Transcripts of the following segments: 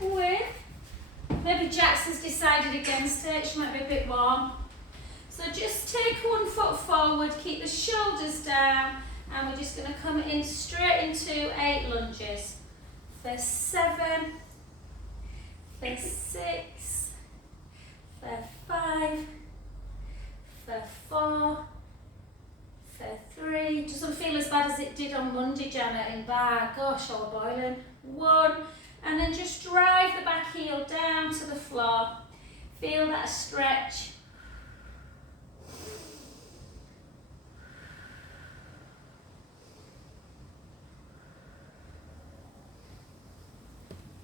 with. Maybe Jax has decided against it, she might be a bit warm. So just take one foot forward, keep the shoulders down, and we're just going to come in straight into 8 lunges. For 7, for 6, for 5, for 4, for 3. Doesn't feel as bad as it did on Monday, Janet, in bar. Gosh, I was boiling. 1, and then just drive the back heel down to the floor. Feel that stretch.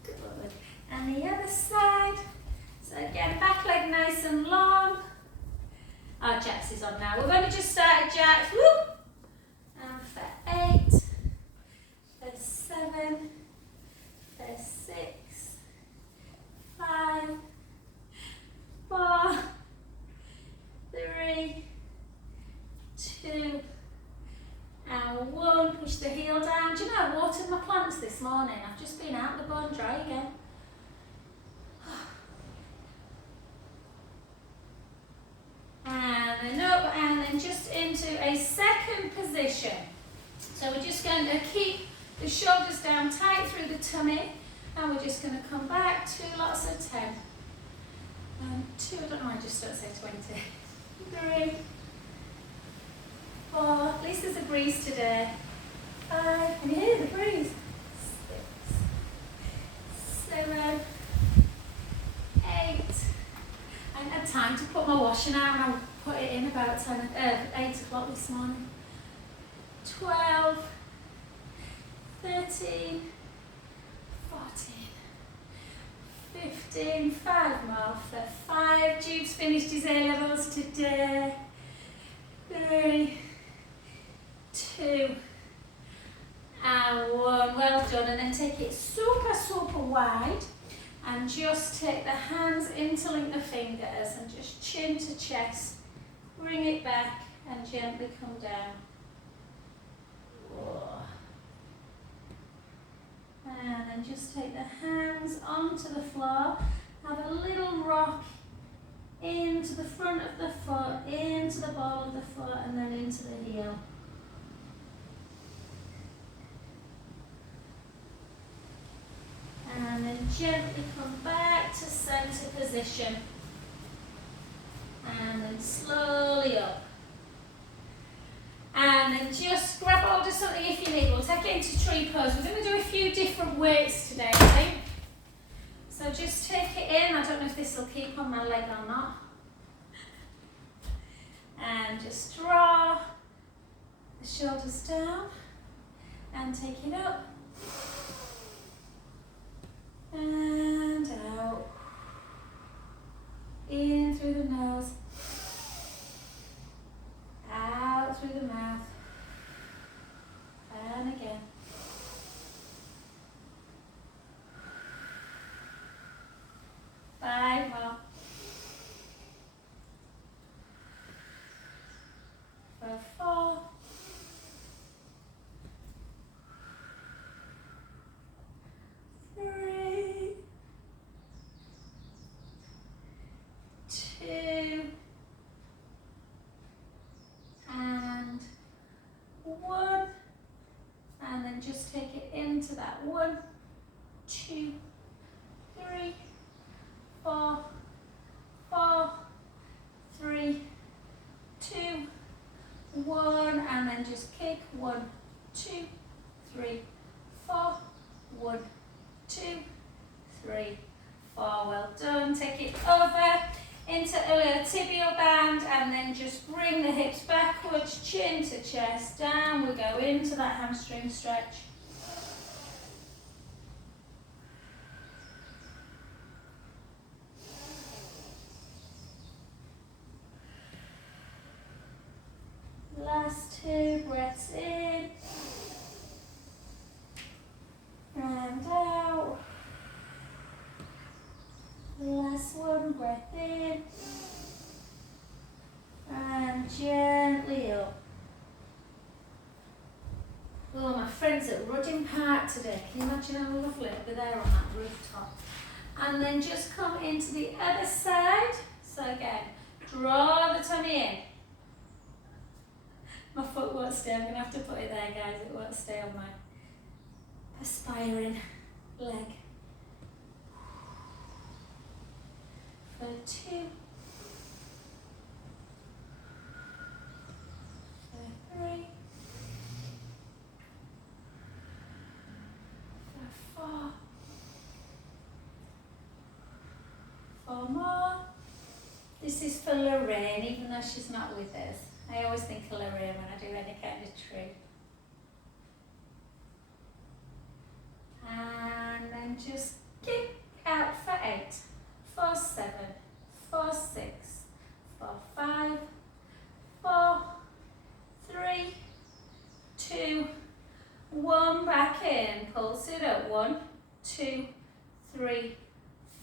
Good. And the other side. So again, back leg nice and long. Our Jax is on now. We've only just started, Jax. Woo! And for 8, for 7, for 6, 5, 4, 3, 2, and 1. Push the heel down. Do you know, I watered my plants this morning. I've just been out, they're bone dry again. And then up, and then just into a second position. So we're just going to keep the shoulders down tight through the tummy, and we're just going to come back 2 lots of 10. 2, I don't know, I just don't say 20. 3, 4, at least there's a breeze today. 5, can you hear the breeze? 6, 7, 8. I had time to put my washing out, and I put it in about 8 o'clock this morning. 12, 13, 14, 15, 5 more for 5. Jude's finished his A-levels today. 3, 2, and 1. Well done. And then take it super, super wide. And just take the hands, interlink the fingers, and just chin to chest. Bring it back and gently come down. Whoa. And then just take the hands onto the floor. Have a little rock into the front of the foot, into the ball of the foot, and then into the heel. And then gently come back to center position. And then slowly up. And then just grab hold of something if you need. We'll take it into tree pose. We're going to do a few different weights today, I think. So just take it in. I don't know if this will keep on my leg or not. And just draw the shoulders down and take it up. And out. In through the nose. Out through the mouth. And again. Five more. For 4. 3, 2, and 1, and then just take it into that 1, 2, 3, 4, 4, 3, 2, 1, and then just kick 1, 2, 3, 4, 1, 2, 3, 4. Well done. Take it over into a little tibial band, and then just bring the hips backwards, chin to chest, down we go into that hamstring stretch. Last 2 breaths in and out. Last 1 breath in and gently up. Oh, my friends at Rudding Park today. Can you imagine how lovely it'll be there on that rooftop? And then just come into the other side. So again, draw the tummy in. My foot won't stay, I'm going to have to put it there, guys, it won't stay on my aspiring leg. For 2. For 3. For 4. 4 more. This is for Lorraine, even though she's not with us. I always think of Lorraine when I do any kind of trick. And then just kick out for 8, 4, 7, 4, 6, 4, 5, 4, 3, 2, 1, back in, pulse it up, 1, 2, 3,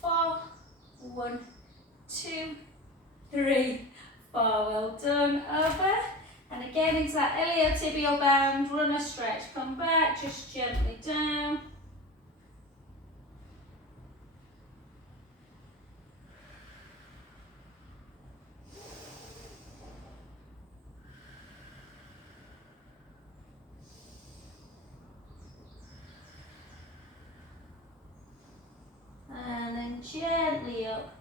4, 1, 2, 3, 4, well done, over, and again into that iliotibial band, run a stretch, come back, just gently down. And then gently up.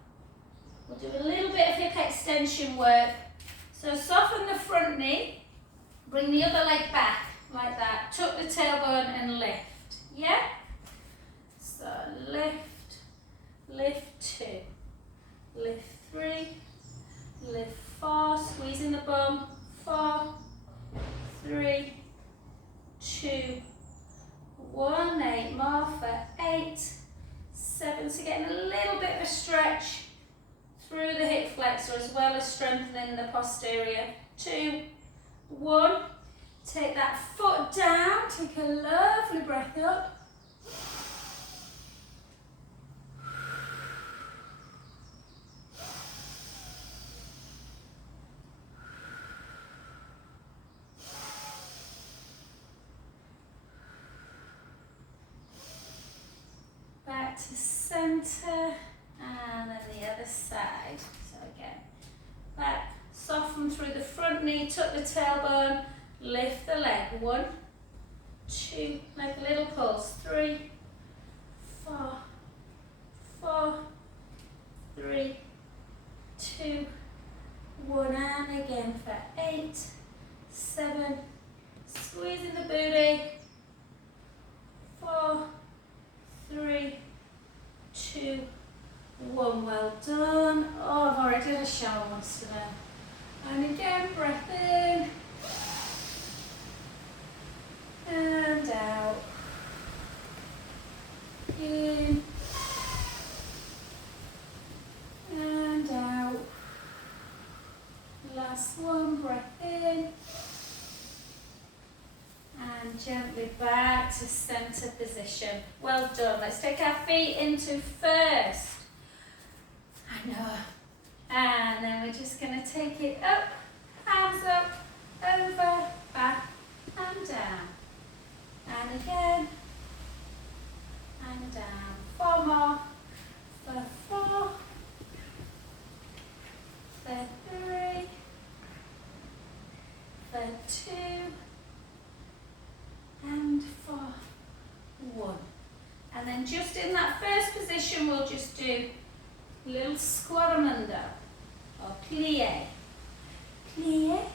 We'll do a little bit of hip extension work. So soften the front knee, bring the other leg back like that. Tuck the tailbone and lift. Yeah? So lift, lift 2, lift 3, lift 4, squeezing the bum, 4, 3, 2, 1, 8 more for 8, 7, so getting a little bit of a stretch through the hip flexor as well as strengthening the posterior. 2, 1, take that foot down, take a lovely breath up. Back to center, and then the other side. So again, back, soften through the front knee, tuck the tailbone, lift the leg. 1, 2, make a little pulse. 3, 4, 4, 3, 2, 1, and again for 8, 7, squeezing the booty. 4, 3, 2, 1, well done. Oh, I've already had a shower once today. And again, breath in. And out. In. And out. Last one, breath in. And gently back to center position. Well done. Let's take our feet into first. I know. And then we're just going to take it up, hands up, over, back, and down. And again, and down. 4 more. For 4, for 3, for 2, and for 1. And then just in that first position, we'll just do a little squaramanda or plie. Plie.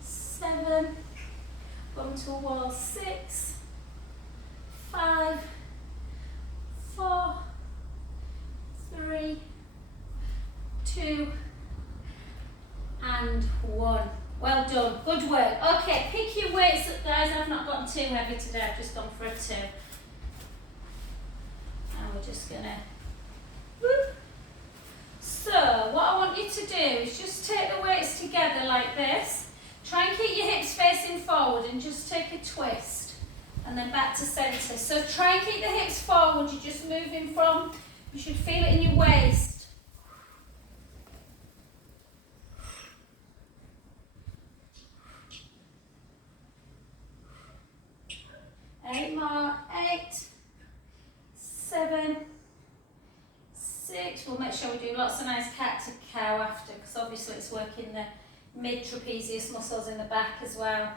7, bum to wall. 6, 5, 4, 3, 2, and 1. Well done, good work. Okay, pick your weights up, guys. I've not gotten too heavy today, I've just gone for a 2. And we're just gonna, whoop. So, what I want you to do is just take the weights together like this. Try and keep your hips facing forward and just take a twist. And then back to centre. So try and keep the hips forward, you're just moving from, you should feel it in your waist. make sure we do lots of nice cat to cow after, because obviously it's working the mid trapezius muscles in the back as well.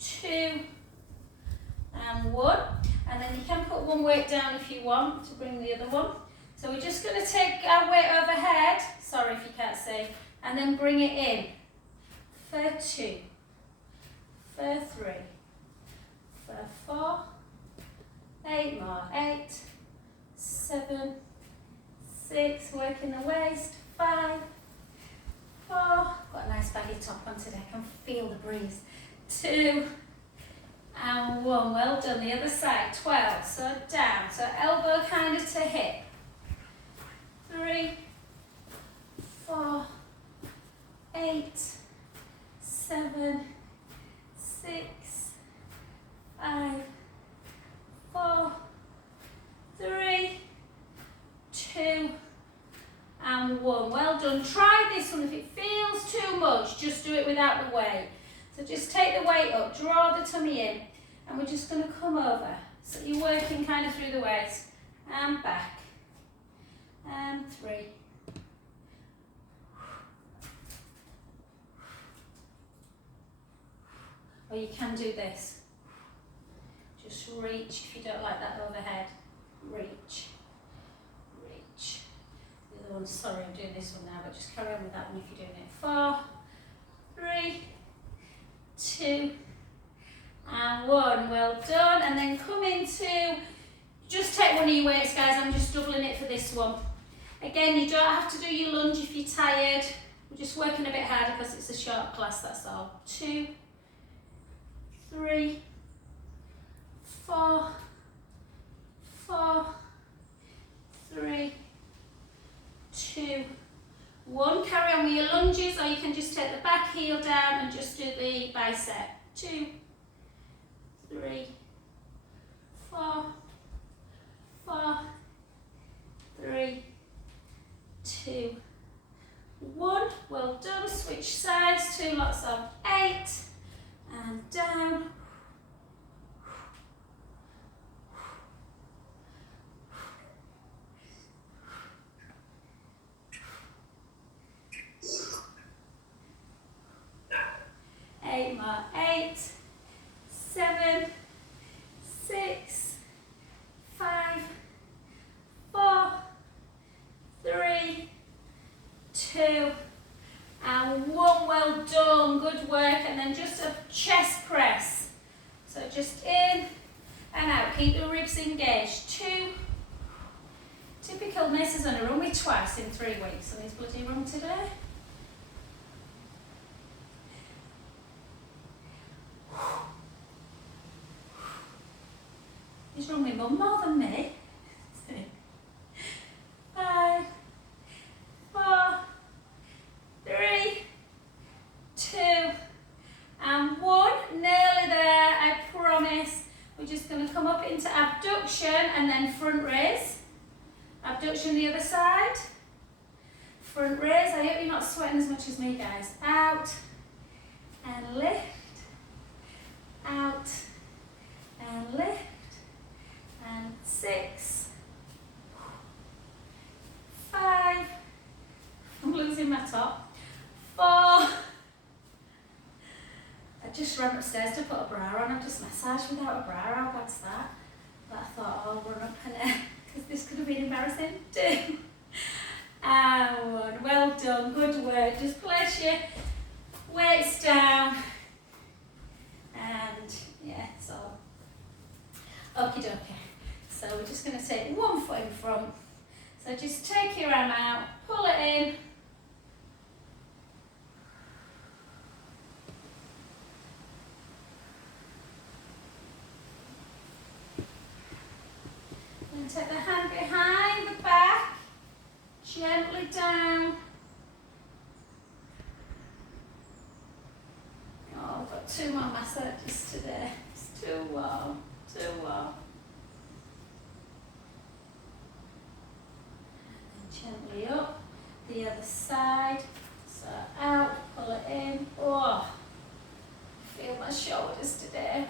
2 and 1. And then you can put one weight down if you want to bring the other one. So we're just going to take our weight overhead, sorry if you can't see, and then bring it in for 2, for 3, for 4, 8 more, 8, 7, 6, working the waist, 5, 4, got a nice baggy top on today, I can feel the breeze, 2 and 1, well done, the other side, 12, so down, so elbow kind of to hip, 3, 4, 8, 7, 6, 5, 4, 3, 2 and 1. Well done. Try this one. If it feels too much, just do it without the weight. So just take the weight up, draw the tummy in, and we're just going to come over. So you're working kind of through the waist and back. And 3. Or you can do this. Just reach if you don't like that overhead. Reach. Reach. The other one, sorry, I'm doing this one now, but just carry on with that one if you're doing it. 4, 3, 2, and 1. Well done. And then come into, just take one of your weights, guys. I'm just doubling it for this one. Again, you don't have to do your lunge if you're tired. We're just working a bit harder because it's a short class, that's all. 2, 3, 4, 4, 3, 2, 1. Carry on with your lunges, or you can just take the back heel down and just do the bicep. 2, 3, 4, 4, 3, 2, 1. Well done. Switch sides. 2 lots of 8 and down. Eight more. 8, 7, 6, 5, 4, 3, 2, and 1. Well done. Good work. And then just a chest press. So just in and out. Keep the ribs engaged. 2. Typical Mace is on a run with twice in 3 weeks. And he's bloody run today. He's run with mum more than me. 5, 4, 3, 2, and 1. Nearly there, I promise. We're just going to come up into abduction and then front raise. Abduction the other side. Front raise. I hope you're not sweating as much as me, guys. Out and lift. Out and lift. And 6, 5, I'm losing my top, 4, I just ran upstairs to put a bra on. I've just massaged without a bra. How bad's that? But I thought, oh, I'll run up and because this could have been embarrassing. 2 and 1. Well done. Good work. Just place your weights down. And yeah, so okie dokie. So we're just going to take one foot in front. So just take your arm out, pull it in. And take the hand behind the back, gently down. Oh, I've got 2 more massages today. It's too warm, too warm. Gently up, the other side, so out, pull it in. Oh, feel my shoulders today.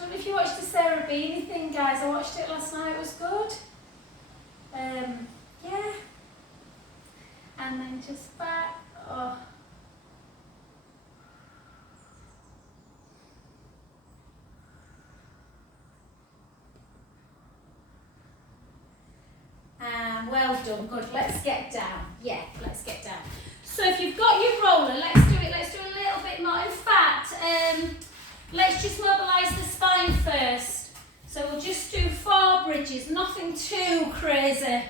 Don't know if you watched the Sarah Beanie thing, guys. I watched it last night. It was good. Yeah. And then just back. Oh. And well done. Good. Let's get down. Yeah, let's get down. So if you've got your roller, let's do it. Let's do a little bit more. In fact, let's just mobilise the spine first. So we'll just do 4 bridges, nothing too crazy.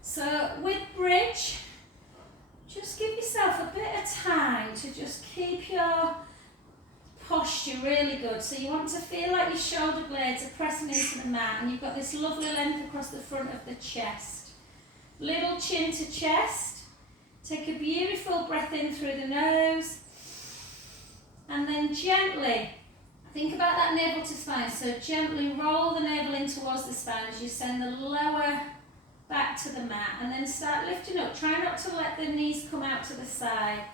So with bridge, just give yourself a bit of time to just keep your posture really good. So you want to feel like your shoulder blades are pressing into the mat and you've got this lovely length across the front of the chest. Little chin to chest. Take a beautiful breath in through the nose. And then gently, think about that navel to spine. So gently roll the navel in towards the spine as you send the lower back to the mat. And then start lifting up. Try not to let the knees come out to the side.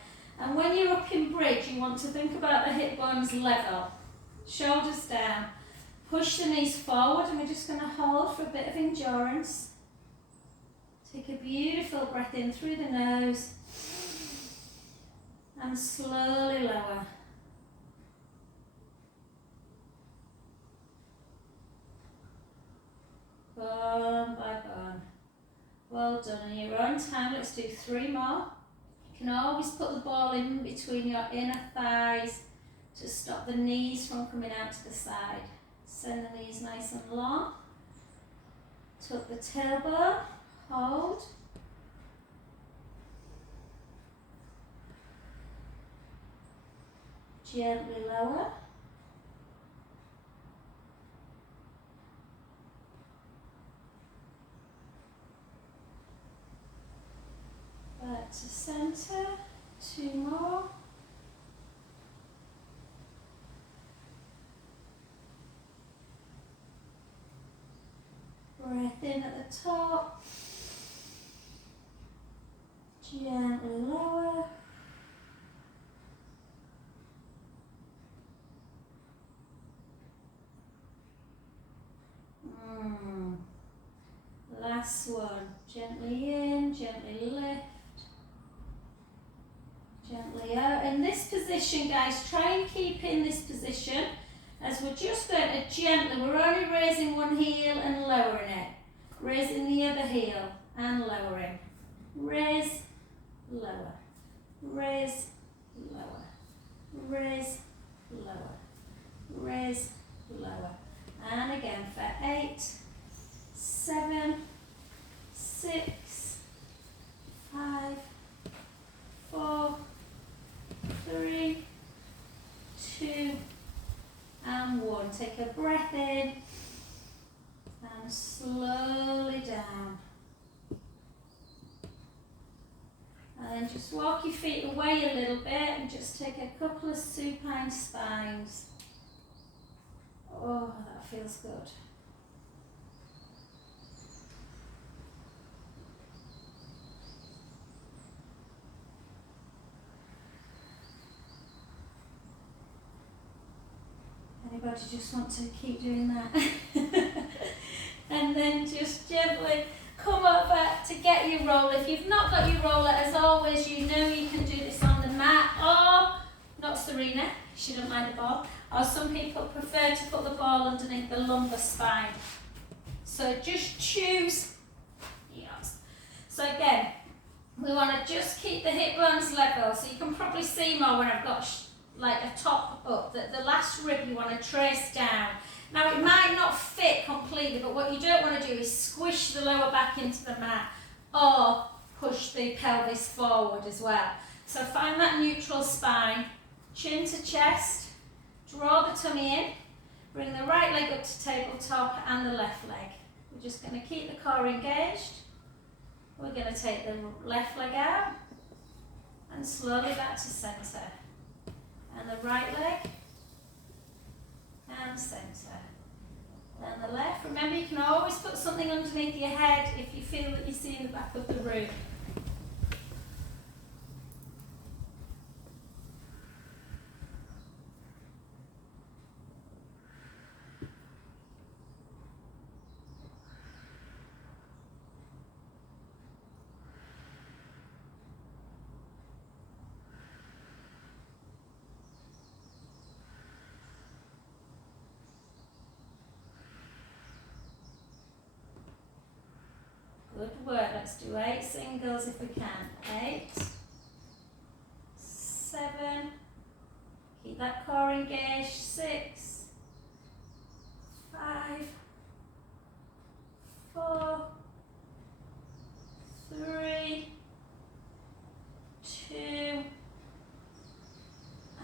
And when you're up in bridge, you want to think about the hip bones level. Shoulders down. Push the knees forward and we're just going to hold for a bit of endurance. Take a beautiful breath in through the nose and slowly lower. Bone by bone. Well done. In your own time, let's do 3 more. You can always put the ball in between your inner thighs to stop the knees from coming out to the side. Send the knees nice and long. Tuck the tailbone. Hold. Gently lower. Back to center. 2 more. Breath in at the top. Gently lower. Last one. Gently in, gently lift. Gently out. In this position, guys, try and keep in this position as we're just going to gently, we're only raising one heel and lowering it. Raising the other heel and lowering. Raise, lower, raise, lower, raise, lower, raise, lower. And again for 8, 7, 6, 5, 4, 3, 2, and 1. Take a breath in and slowly down. And then just walk your feet away a little bit and just take a couple of supine spines. Oh, that feels good. Anybody just want to keep doing that? And then just gently come over to get your roller. If you've not got your roller, as always, you know you can do this on the mat, or not Serena, she doesn't like the ball, or some people prefer to put the ball underneath the lumbar spine. So just choose yours. So again, we want to just keep the hip bones level. So you can probably see more when I've got like a top up, that the last rib you want to trace down. Now it might not fit completely, but what you don't want to do is squish the lower back into the mat or push the pelvis forward as well. So find that neutral spine, chin to chest, draw the tummy in, bring the right leg up to tabletop and the left leg. We're just going to keep the core engaged. We're going to take the left leg out and slowly back to centre. And the right leg and centre. Then the left. Remember, you can always put something underneath your head if you feel that you're seeing the back of the room. Good work. Let's do 8 singles if we can. 8, 7, keep that core engaged. 6, 5, 4, 3, 2,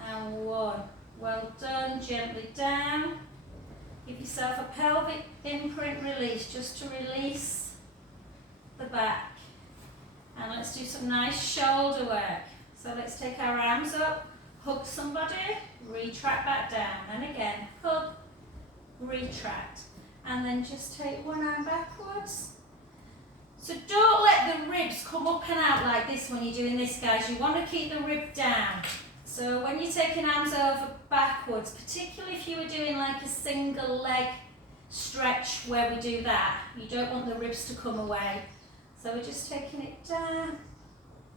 and 1. Well done. Gently down. Give yourself a pelvic imprint release just to release the back. And let's do some nice shoulder work. So let's take our arms up, hug somebody, retract back down. And again, hug, retract. And then just take one arm backwards. So don't let the ribs come up and out like this when you're doing this, guys. You want to keep the rib down. So when you're taking arms over backwards, particularly if you were doing like a single leg stretch where we do that, you don't want the ribs to come away. So we're just taking it down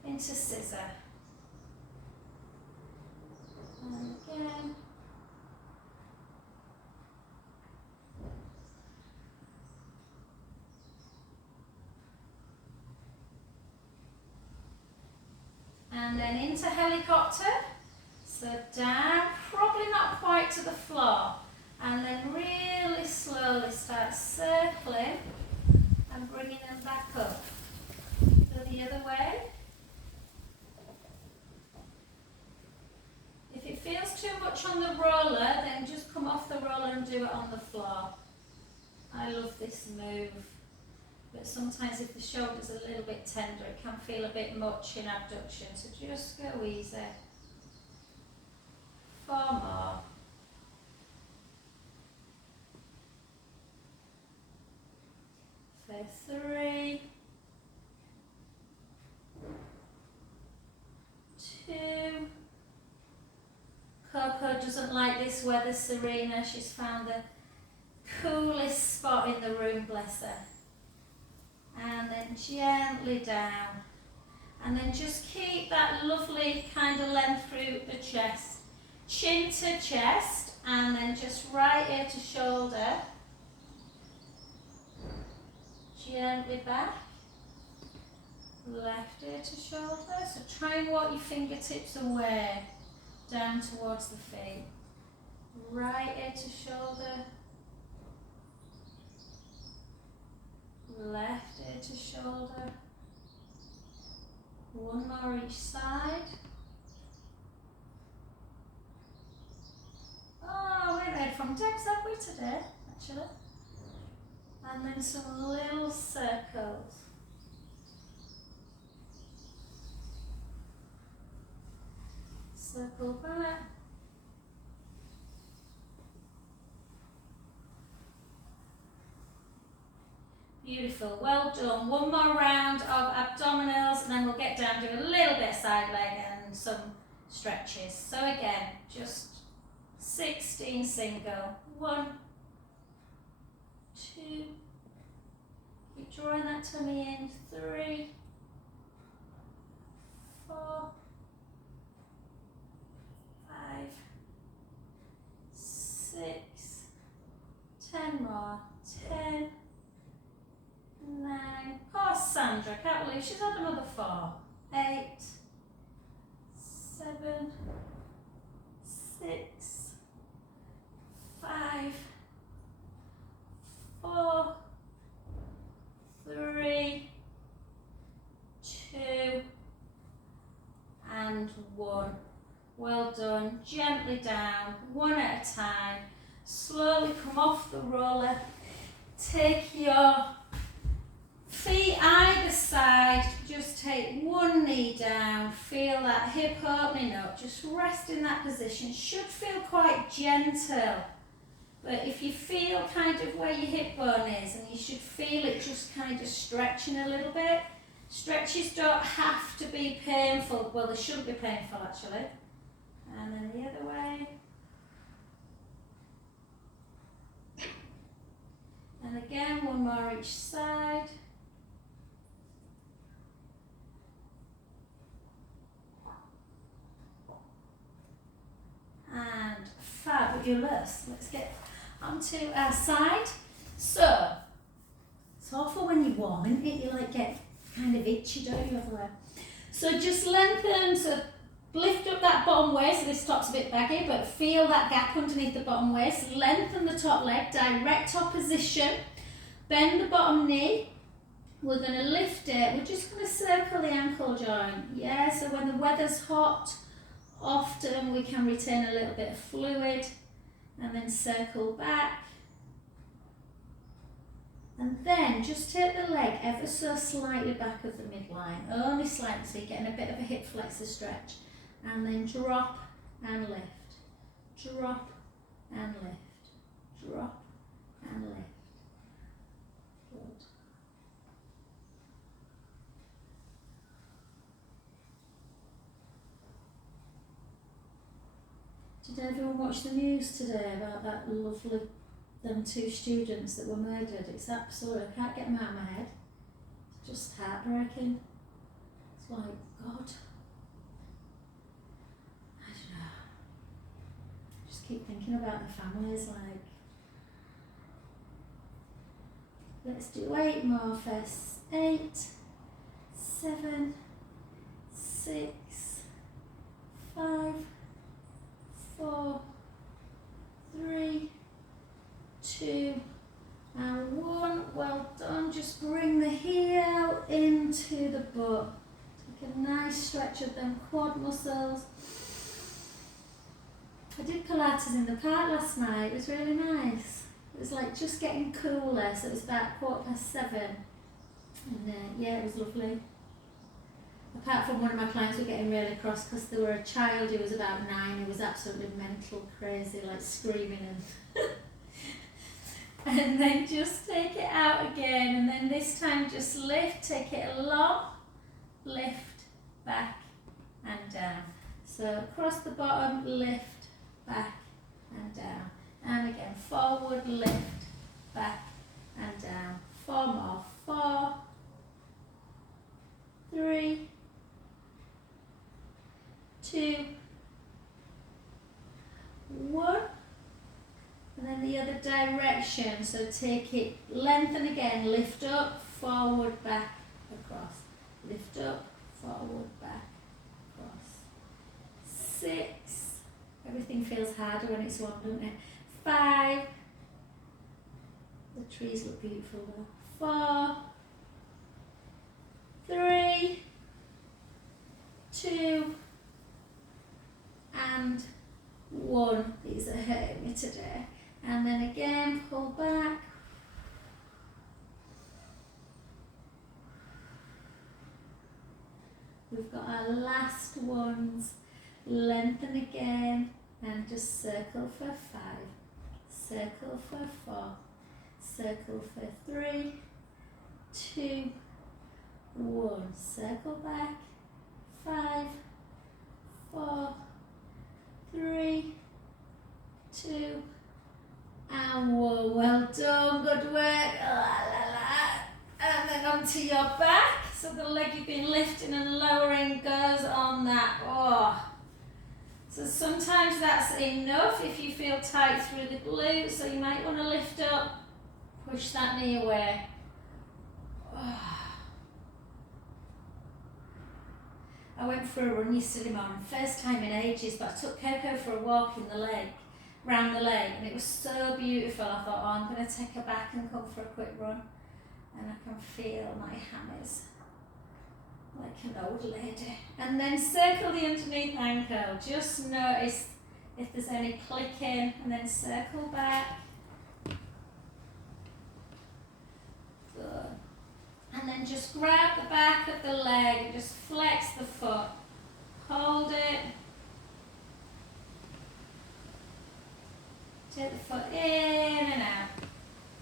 into scissor. And again. And then into helicopter. So down, probably not quite to the floor. And then really slowly start circling and bringing them back up. Go the other way. If it feels too much on the roller, then just come off the roller and do it on the floor. I love this move. But sometimes if the shoulder's a little bit tender, it can feel a bit much in abduction. So just go easy. 4 more. For 3, 2. Coco doesn't like this weather, Serena. She's found the coolest spot in the room, bless her. And then gently down. And then just keep that lovely kind of length through the chest. Chin to chest, and then just right ear to shoulder. Gently back. Left ear to shoulder. So try and walk your fingertips away, down towards the feet. Right ear to shoulder. Left ear to shoulder. 1 more each side. Oh, we read from Debs, have we, today, actually? And then some little circles. Circle back. Beautiful, well done. 1 more round of abdominals and then we'll get down to a little bit of side leg and some stretches. So again, just 16 single. 1, 2, keep drawing that tummy in. 3, 4, 5, 6, 10 more. 10, 9. Poor Sandra, can't believe she's had another 4. 8, 7, 6, 5, 4, 3, 2, and 1. Well done. Gently down, 1 at a time. Slowly come off the roller. Take your feet either side. Just take 1 knee down. Feel that hip opening up. Just rest in that position. Should feel quite gentle. But if you feel kind of where your hip bone is, and you should feel it just kind of stretching a little bit. Stretches don't have to be painful. Well, they shouldn't be painful actually. And then the other way. And again, 1 more each side. And fabulous. Let's get onto our side. So, it's awful when you're warm, isn't it? You like get of itchy, don't you, everywhere? So just lengthen, so lift up that bottom waist, so this top's a bit baggy, but feel that gap underneath the bottom waist. Lengthen the top leg, direct opposition. Bend the bottom knee. We're going to lift it. We're just going to circle the ankle joint. Yeah, so when the weather's hot, often we can retain a little bit of fluid and then circle back. And then just take the leg ever so slightly back of the midline, only slightly, so you're getting a bit of a hip flexor stretch. And then drop and lift, drop and lift, drop and lift. Good. Did everyone watch the news today about that lovely, them 2 students that were murdered? It's absolute, I can't get them out of my head. It's just heartbreaking. It's like, God. I don't know. Just keep thinking about the families, like. Let's do 8 more first. 8, 7, 6, 5, 4, 3, 2, and 1. Well done. Just bring the heel into the butt. Take a nice stretch of them quad muscles. I did Pilates in the park last night. It was really nice. It was like just getting cooler, so it was about 7:15. And yeah, it was lovely. Apart from one of my clients were getting really cross because there were a child who was about 9 who was absolutely mental, crazy, like screaming and and then just take it out again, and then this time just lift, take it along, lift, back and down. So across the bottom, lift, back and down. And again, forward, lift, back and down. 4 more. 4, 3, 2, 1. And then the other direction. So take it, lengthen again, lift up, forward, back, across. Lift up, forward, back, across. 6. Everything feels harder when it's 1, doesn't it? 5. The trees look beautiful though. 4, 3, 2, and 1. These are hurting me today. And then again, pull back. We've got our last ones. Lengthen again and just circle for 5. Circle for 4. Circle for 3, 2, 1. Circle back. 5, 4, 3, 2, and 1. Well done, good work. La, la, la. And then onto your back. So the leg you've been lifting and lowering goes on that. Oh. So sometimes that's enough if you feel tight through the glutes, so you might want to lift up, push that knee away. Oh. I went for a run yesterday morning, first time in ages, but I took Coco for a walk in the lake, round the lake, and it was so beautiful. I thought, oh, I'm going to take her back and come for a quick run, and I can feel my hammies like an old lady. And then circle the underneath ankle. Just notice if there's any clicking, and then circle back. Good. And then just grab the back of the leg and just flex the foot. Hold it. Take the foot in and out.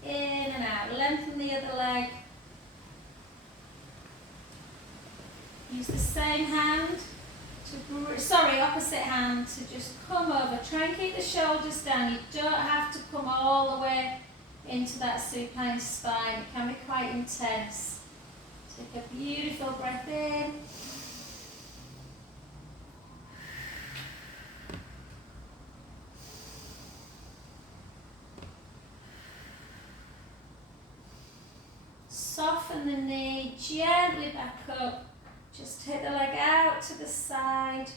In and out. Lengthen the other leg. Use the same hand opposite hand to just come over. Try and keep the shoulders down. You don't have to come all the way into that supine spine. It can be quite intense. Take a beautiful breath in. Soften the knee, gently back up. Just take the leg out to the side.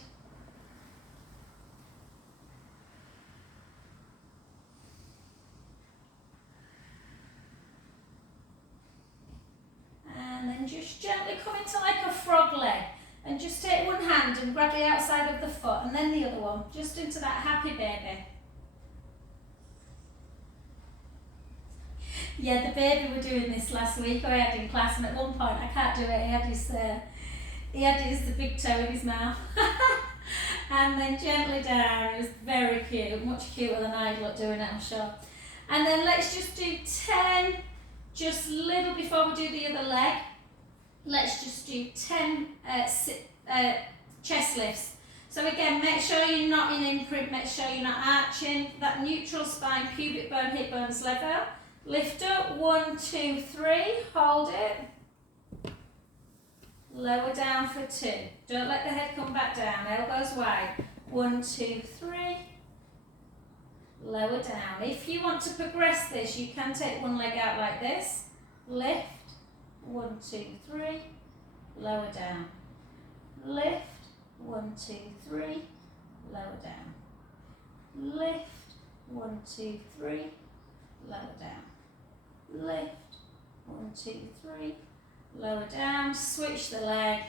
And then just gently come into like a frog leg. And just take one hand and grab the outside of the foot and then the other one, just into that happy baby. Yeah, the baby were doing this last week, I had in class, and at one point, I can't do it, he had his the big toe in his mouth. And then gently down, it was very cute, much cuter than I'd look doing it, I'm sure. And then let's just do 10, just a little before we do the other leg. Let's just do 10 chest lifts. So again, make sure you're not in imprint, make sure you're not arching. That neutral spine, pubic bone, hip bones level. Lift up, 1, 2, 3, hold it. Lower down for 2. Don't let the head come back down, elbows wide. 1, 2, 3. Lower down. If you want to progress this, you can take one leg out like this. Lift. 1, 2, 3, lower down. Lift, 1, 2, 3, lower down. Lift, 1, 2, 3, lower down. Lift, 1, 2, 3, lower down. Switch the leg.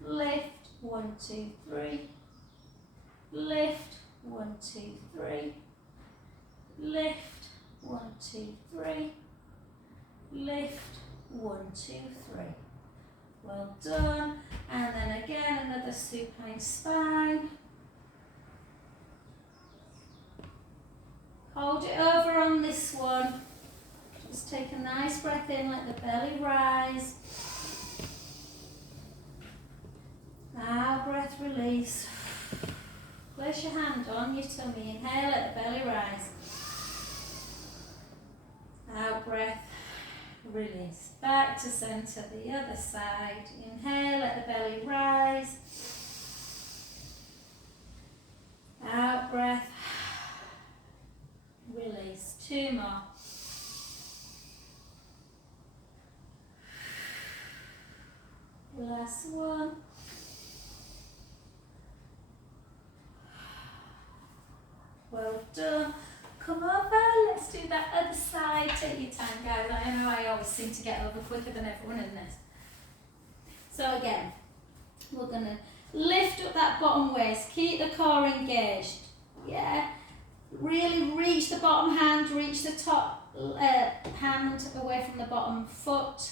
Lift, 1, 2, 3. Lift, 1, 2, 3. Lift, 1, 2, 3. Lift. 1, 2, 3. Well done. And then again, another supine spine. Hold it over on this one. Just take a nice breath in, let the belly rise. Now breath release. Place your hand on your tummy. Inhale, let the belly rise. Out breath. Release. Back to centre, the other side. Inhale, let the belly rise. Out breath. Release. 2 more. Last one. Well done. Come over, let's do that other side. Take your time, guys. I know I always seem to get over quicker than everyone in this. So again, we're going to lift up that bottom waist. Keep the core engaged. Yeah. Really reach the bottom hand, reach the top hand away from the bottom foot.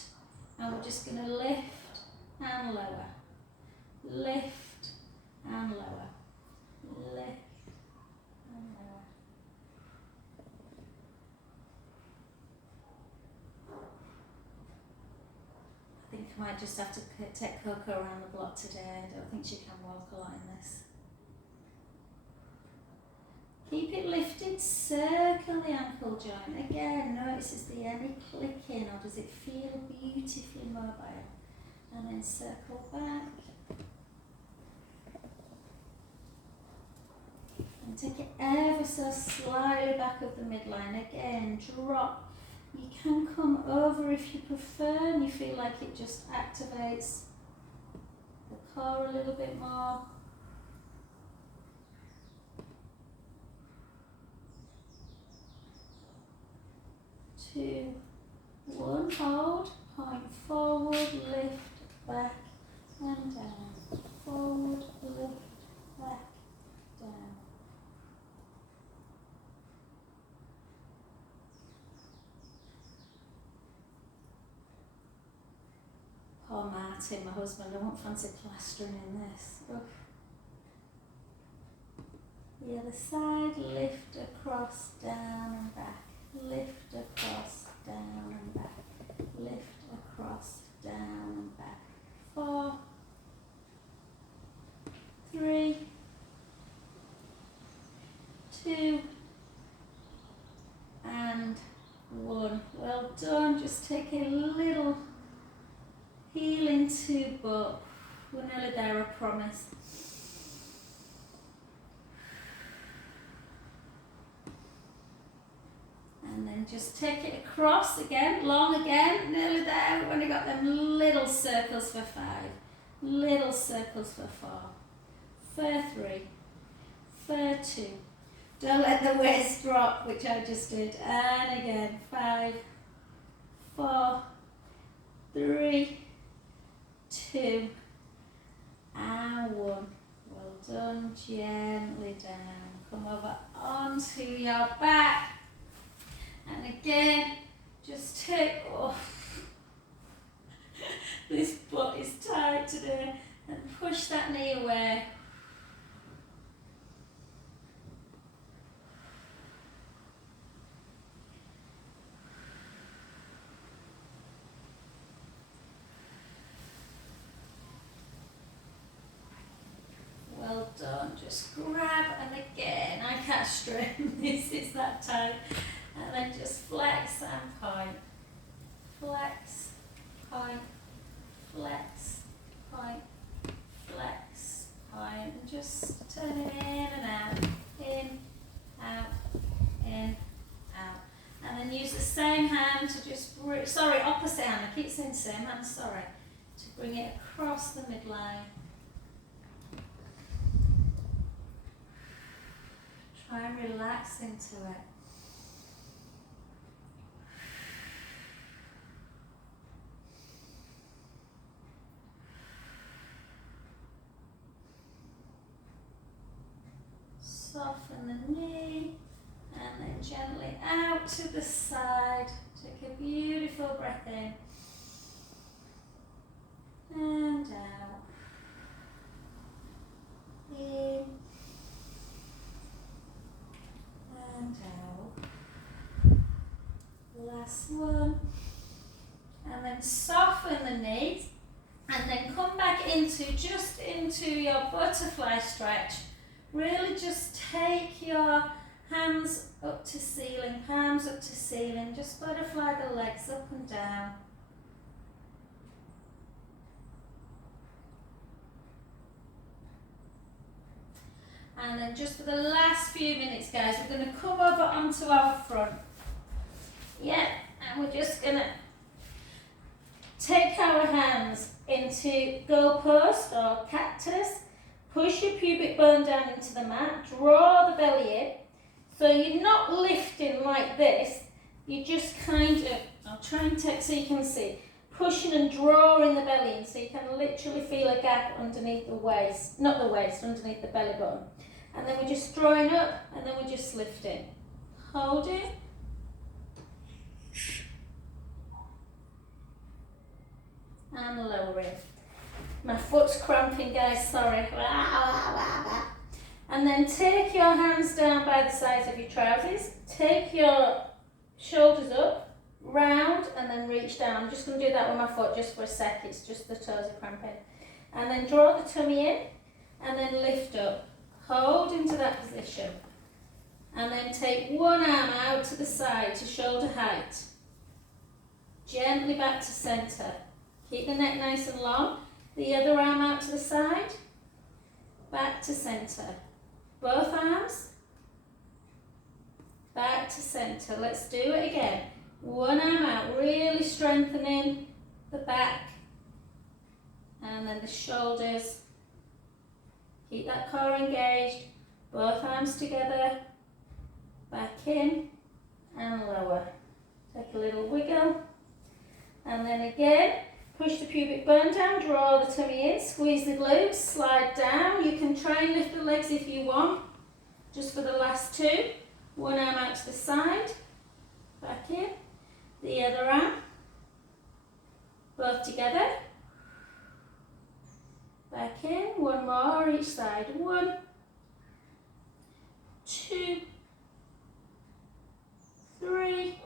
And we're just going to lift and lower. Lift and lower. Lift. I think I might just have to take Coco around the block today. I don't think she can walk a lot in this. Keep it lifted, circle the ankle joint. Again, notice is there any clicking or does it feel beautifully mobile? And then circle back. And take it ever so slightly back of the midline. Again, drop. You can come over if you prefer and you feel like it just activates the core a little bit more. Two, 1, hold, point forward, lift, back and down. Forward, lift, back, down. Poor Martin, my husband, I won't fancy plastering in this. Oof. The other side, lift across, down and back. Lift across, down and back. Lift across, down and back. 4, 3, 2, and 1. Well done. Just take a little healing tube up. We're nearly there, I promise. And then then just take it across again, long again, nearly there. We've only got them little circles for 5, little circles for 4, for 3, for 2. Don't let the waist drop, which I just did. And again, 5, 4, 3, 2, and 1. Well done. Gently down. Come over onto your back. And again, just take off. This butt is tight today. And push that knee away. Well done. Just grab, and again, I can't straighten this, it's that tight. And then just flex and point. Flex, point, flex, point, flex, point. And just turn it in and out, in, out, in, out. And then use the same hand to just, opposite hand, I keep saying same hand, sorry. To bring it across the midline. Try and relax into it. Soften the knee and then gently out to the side. Take a beautiful breath in and out. In and out. Last one. And then soften the knees and then come back into your butterfly stretch. Really just take your hands up to ceiling, palms up to ceiling. Just butterfly the legs up and down. And then just for the last few minutes, guys, we're going to come over onto our front. Yeah, and we're just going to take our hands into goalpost or cactus. Push your pubic bone down into the mat. Draw the belly in. So you're not lifting like this. You just kind of, I'll try and take so you can see, pushing and drawing the belly in so you can literally feel a gap underneath the waist, not the waist, underneath the belly button. And then we're just drawing up and then we're just lifting. Hold it. And lower it. My foot's cramping, guys, sorry. And then take your hands down by the sides of your trousers. Take your shoulders up, round, and then reach down. I'm just going to do that with my foot just for a sec. It's just the toes are cramping. And then draw the tummy in, and then lift up. Hold into that position. And then take one arm out to the side to shoulder height. Gently back to centre. Keep the neck nice and long. The other arm out to the side. Back to centre. Both arms. Back to centre. Let's do it again. One arm out, really strengthening the back. And then the shoulders. Keep that core engaged. Both arms together. Back in and lower. Take a little wiggle. And then again, push the pubic bone down, draw the tummy in, squeeze the glutes, slide down. You can try and lift the legs if you want. Just for the last two. One arm out to the side. Back in. The other arm. Both together. Back in. One more each side. 1, 2, 3.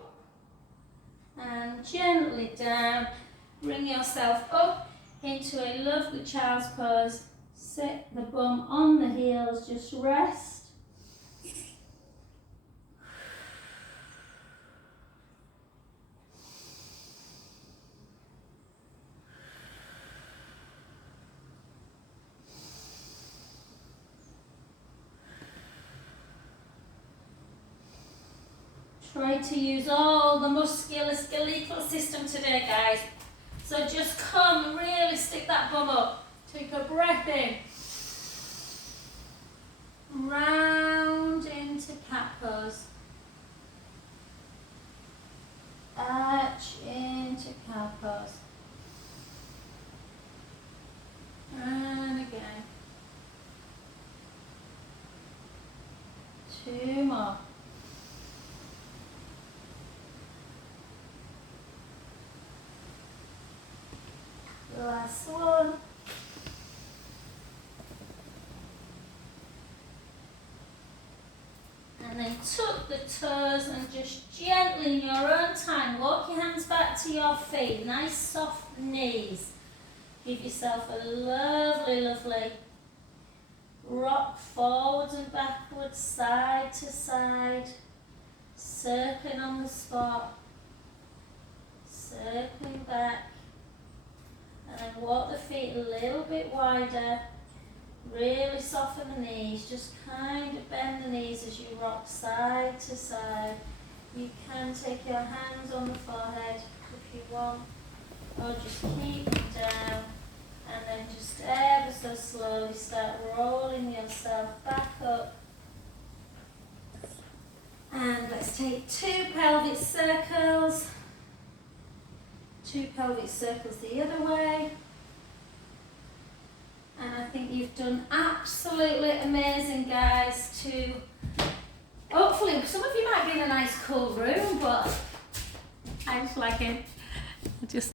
And gently down. Bring yourself up into a lovely child's pose. Sit the bum on the heels, just rest. Try to use all the musculoskeletal system today, guys. So just come, really stick that bum up. Take a breath in. Round into cat pose. Arch into cow pose. And again. 2 more. Last one. And then tuck the toes and just gently in your own time walk your hands back to your feet. Nice soft knees. Give yourself a lovely, lovely rock forwards and backwards, side to side, circling on the spot, circling back, and then walk the feet a little bit wider. Really soften the knees, just kind of bend the knees as you rock side to side. You can take your hands on the forehead if you want, or just keep them down, and then just ever so slowly start rolling yourself back up. And let's take 2 pelvic circles. 2 pelvic circles the other way. And I think you've done absolutely amazing, guys, to hopefully, some of you might be in a nice cool room, but I just like it.